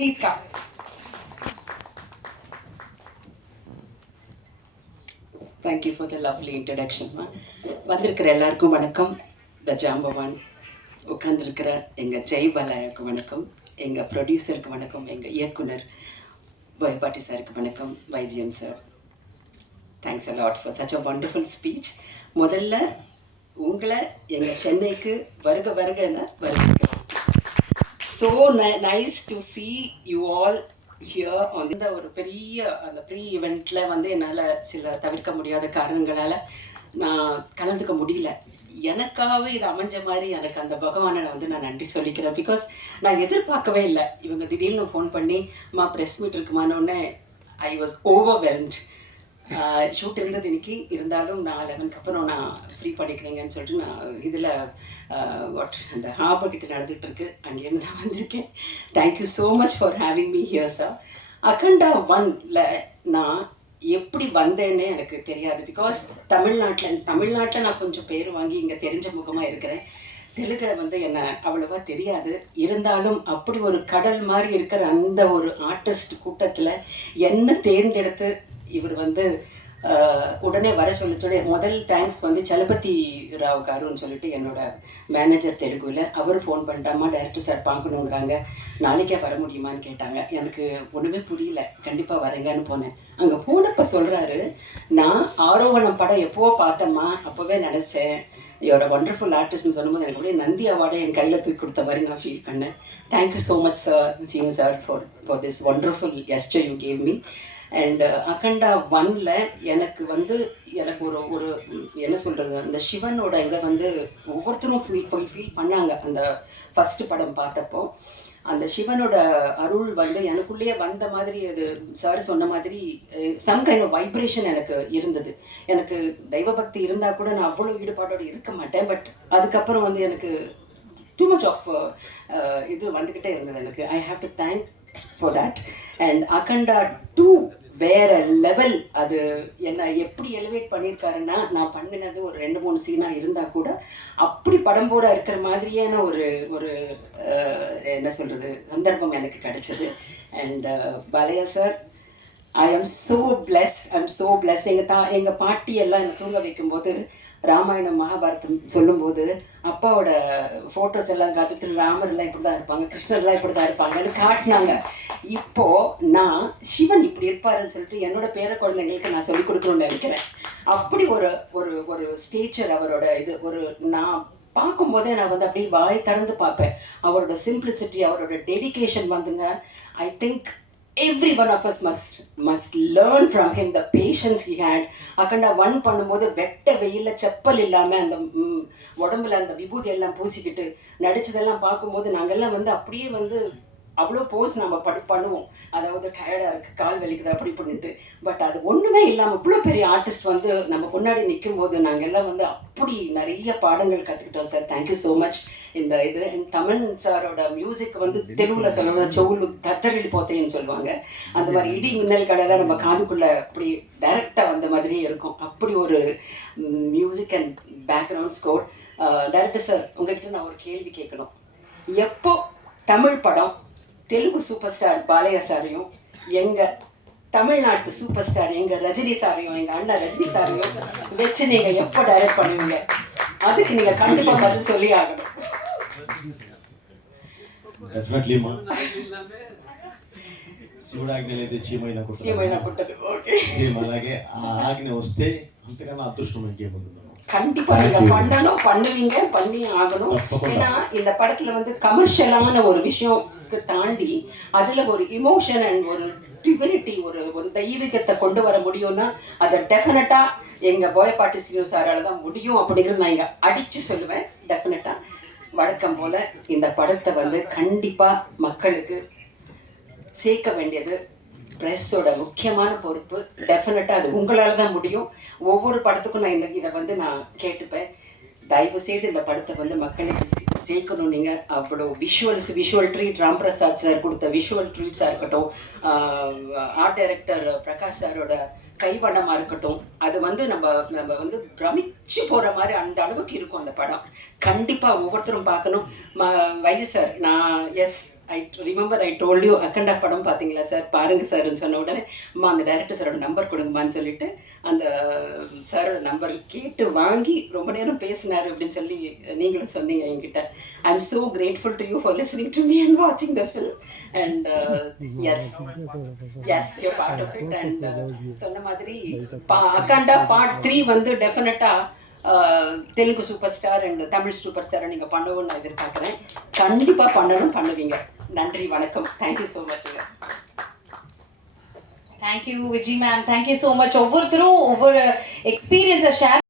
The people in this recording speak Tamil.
Please come. Thank you for the lovely introduction. வந்திருக்கிற எல்லாருக்கும் வணக்கம். த ஜாம்பவான் உட்கார்ந்துருக்கிற எங்கள் ஜெய் பாலாயாவுக்கு வணக்கம், எங்கள் ப்ரொடியூசருக்கு வணக்கம், எங்கள் இயக்குனர் பாட்டி சாருக்கு வணக்கம், YGM sir. Thanks a lot for such a wonderful speech. முதல்ல உங்களை எங்கள் சென்னைக்கு வருக வருகன்னு வருகிறேன். So nice to see you all here on இந்த ஒரு பெரிய அந்த ப்ரீ ஈவெண்ட்டில் வந்து என்னால் சில தவிர்க்க முடியாத காரணங்களால் நான் கலந்துக்க முடியல. எனக்காகவே இது அமைஞ்ச மாதிரி எனக்கு அந்த பகவானை வந்து நான் நன்றி சொல்லிக்கிறேன். பிகாஸ் நான் எதிர்பார்க்கவே இல்லை. இவங்க திடீர்னு ஃபோன் பண்ணி ப்ரெஸ் மீட் இருக்குமானோடனே ஐ வாஸ் ஓவர்வெல்ம்ட். ஷூட் இருந்தது இன்னைக்கு, இருந்தாலும் நான் 11க்கு அப்புறம் நான் ஃப்ரீ பண்ணிக்கிறேங்கன்னு சொல்லிட்டு நான் இதில் அந்த ஹார்பர் கிட்ட நடந்துகிட்டு இருக்கு, அங்கேருந்து நான் வந்திருக்கேன். Thank you so much for having me here sir. Akhanda 1ல் நான் எப்படி வந்தேன்னே எனக்கு தெரியாது. பிகாஸ் தமிழ்நாட்டில் நான் கொஞ்சம் பேர் வாங்கி இங்கே தெரிஞ்ச முகமாக இருக்கிறேன். தெலுங்கில் வந்து என்னை அவ்வளோவா தெரியாது. இருந்தாலும் அப்படி ஒரு கடல் மாதிரி இருக்கிற அந்த ஒரு ஆர்டிஸ்ட் கூட்டத்தில் என்னை தேர்ந்தெடுத்து இவர் வந்து உடனே வர சொல்லிச்சோட முதல் தேங்க்ஸ் வந்து சலபதி ராவ் காருன்னு சொல்லிட்டு என்னோட மேனேஜர் தெலுங்குல. அவர் ஃபோன் பண்ணிட்டாமா டைரக்டர் சார் பார்க்கணுங்கிறாங்க, நாளைக்கே வர முடியுமான்னு கேட்டாங்க. எனக்கு ஒன்றுமே புரியல. கண்டிப்பாக வரேங்கன்னு போனேன். அங்கே போனப்போ சொல்கிறாரு, நான் ஆரோகணம் படம் எப்போவோ பார்த்தம்மா, அப்போவே நினச்சேன் யோட ஒண்டர்ஃபுல் ஆர்டிஸ்ட்னு சொல்லும்போது எனக்கு அப்படியே நந்தி அவார்டை என் கையில் தூக்கி கொடுத்த மாதிரி நான் ஃபீல் பண்ணேன். Thank you so much sir, Seenu sir, for this wonderful gesture you gave me. And Akhanda 1ல் எனக்கு வந்து எனக்கு ஒரு ஒரு என்ன சொல்கிறது, அந்த சிவனோட இதை வந்து ஒவ்வொருத்தரும் ஃபீல் பண்ணாங்க. அந்த ஃபஸ்ட்டு படம் பார்த்தப்போ அந்த சிவனோட அருள் வந்து எனக்குள்ளேயே வந்த மாதிரி, அது சார் சொன்ன மாதிரி சம் கைண்ட் ஆஃப் வைப்ரேஷன் எனக்கு இருந்தது. எனக்கு தெய்வ பக்தி இருந்தால் கூட நான் அவ்வளோ ஈடுபாடோடு இருக்க மாட்டேன். பட் அதுக்கப்புறம் வந்து எனக்கு டூ மச் ஆஃப் இது வந்துக்கிட்டே இருந்தது எனக்கு. I have to thank for that. And Akhanda 2 வேற லெவல். அது என்னை எப்படி எலிவேட் பண்ணியிருக்காருன்னா, நான் பண்ணினது ஒரு 2-3 சீனாக இருந்தால் கூட அப்படி படம் போட இருக்கிற மாதிரியான ஒரு ஒரு என்ன சொல்கிறது சந்தர்ப்பம் எனக்கு கிடைச்சது. And Balaiah sir, I am so blessed. எங்கள் பாட்டியெல்லாம் என்னை தூங்க வைக்கும்போது ராமாயணம் மகாபாரதம் சொல்லும்போது அப்பாவோட ஃபோட்டோஸ் எல்லாம் காட்டுட்டு ராமர்லாம் இப்படி தான் இருப்பாங்க, கிருஷ்ணர்லாம் இப்படி தான் இருப்பாங்கன்னு காட்டினாங்க. இப்போது நான் சிவன் இப்படி இருப்பாருன்னு சொல்லிட்டு என்னோட பேர குழந்தைங்களுக்கு நான் சொல்லிக் கொடுக்கணும்னு நினைக்கிறேன். அப்படி ஒரு ஒரு ஒரு ஸ்டேச்சர் அவரோட இது. ஒரு நான் பார்க்கும்போதே நான் வந்து அப்படியே வாய் திறந்து பார்ப்பேன். அவரோட சிம்பிளிசிட்டி, அவரோட டெடிகேஷன் வந்துங்க. I think every one of us must learn from him the patience he had. Akhanda 1 பண்ணும்போது வெட்ட வெயில்ல செப்பல் இல்லாமல் அந்த உடம்புல அந்த விபூதி எல்லாம் பூசிக்கிட்டு நடிச்சதெல்லாம் பார்க்கும்போது நாங்கள்லாம் வந்து அப்படியே வந்து அவ்வளோ போஸ் நம்ம பண்ணுவோம். அதாவது டயர்டாக இருக்குது, கால் வலிக்குது, அப்படி பண்ணிட்டு. பட் அது ஒன்றுமே இல்லாமல் இவ்வளோ பெரிய ஆர்டிஸ்ட் வந்து நம்ம முன்னாடி நிற்கும் போது நாங்கள் எல்லாம் வந்து அப்படி நிறைய பாடங்கள் கற்றுக்கிட்டோம் சார். Thank you so much. இந்த இது தமிழ் சாரோட மியூசிக் வந்து தெலுங்குல சொல்லணும், செவுலு தத்தரில் போத்தேன்னு சொல்லுவாங்க. அந்த மாதிரி இடி மின்னல்களெல்லாம் நம்ம காதுக்குள்ளே அப்படி டைரெக்டாக வந்த மாதிரியே இருக்கும். அப்படி ஒரு music and background score. Director sir, உங்கள்கிட்ட நான் ஒரு கேள்வி கேட்கணும். எப்போ தமிழ் படம் தெலுங்கு சூப்பர் ஸ்டார் பாலையா சாரையும் எங்கள் தமிழ்நாட்டு சூப்பர் ஸ்டார் எங்கள் ரஜினி சாரையும் எங்கள் அண்ணன் ரஜினி சாரையும் வச்சு நீங்கள் எப்போ டைரக்ட் பண்ணுவீங்க? அதுக்கு நீங்கள் கண்டிப்பாக பதில் சொல்லி ஆகணும். డెఫినెట్లీమా శివుడు ఆజ్ఞ అయితే చీమైనా కుట్టదు. ఓకే, సేమ్ అలాగే ఆ ఆజ్ఞ వస్తే అంతకన్నా అదృష్టం ఇంకేముంటుందో. கண்டிப்பா நீங்க பண்ணணும், பண்ணுவீங்க, பண்ணி ஆகணும். ஏன்னா இந்த படத்துல வந்து கமர்ஷியலான ஒரு விஷயத்தை தாண்டி அதுல ஒரு இமோஷன் அண்ட் ஒரு டிவினிட்டி, ஒரு ஒரு தெய்வீகத்தை கொண்டு வர முடியும்னா அதை டெஃபினட்டா எங்க போயப்பாட்டி சீனு சாரால தான் முடியும் அப்படிங்கிறது நான் இங்க அடிச்சு சொல்லுவேன். டெஃபினட்டா வழக்கம் போல இந்த படத்தை வந்து கண்டிப்பா மக்களுக்கு சேர்க்க வேண்டியது ப்ரெஸ்ஸோட முக்கியமான பொறுப்பு. டெஃபினட்டாக அது உங்களால் தான் முடியும். ஒவ்வொரு படத்துக்கும் நான் இதை வந்து நான் கேட்டுப்பேன். தயவு செய்து இந்த படத்தை வந்து மக்களுக்கு சேர்க்கணும். நீங்கள் அவ்வளோ விஷுவல் ட்ரீட் ராம்பிரசாத் சார் கொடுத்த விஷுவல் ட்ரீட்ஸாக இருக்கட்டும், ஆர்ட் டைரக்டர் பிரகாஷ் சாரோட கைவண்ணமாக இருக்கட்டும், அது வந்து நம்ம வந்து பிரமிச்சு போகிற மாதிரி அந்த அளவுக்கு இருக்கும் அந்த படம். கண்டிப்பாக ஒவ்வொருத்தரும் பார்க்கணும். வைஜி சார், நான் I remember I told you Akhanda படம் பார்த்தீங்களா சார், பாருங்க சார்ன்னு சொன்ன உடனே அம்மா அந்த டைரக்டர் சாரோட நம்பர் கொடுங்கம்மான்னு சொல்லிட்டு அந்த சாரோட நம்பர் கேட்டு வாங்கி ரொம்ப நேரம் பேசினார் அப்படின்னு சொல்லி நீங்களும் சொன்னீங்க என்கிட்ட. I am so grateful to you for listening to me and வாட்சிங் the film. And yes you part of it. And சொன்ன மாதிரி அக்கண்டா பார்ட் 3 வந்து டெஃபினட்டாக Telugu super star and Tamil super ஸ்டாரை நீங்கள் பண்ணவும் நான் எதிர்பார்க்குறேன். கண்டிப்பாக பண்ணணும், பண்ணுவீங்க. நன்றி, வணக்கம். தேங்க்யூ ஸோ மச்ங்க. Thank you Viji ma'am, thank you so much. ஒவ்வொருத்தரும் ஒவ்வொரு எக்ஸ்பீரியன்ஸை ஷேர்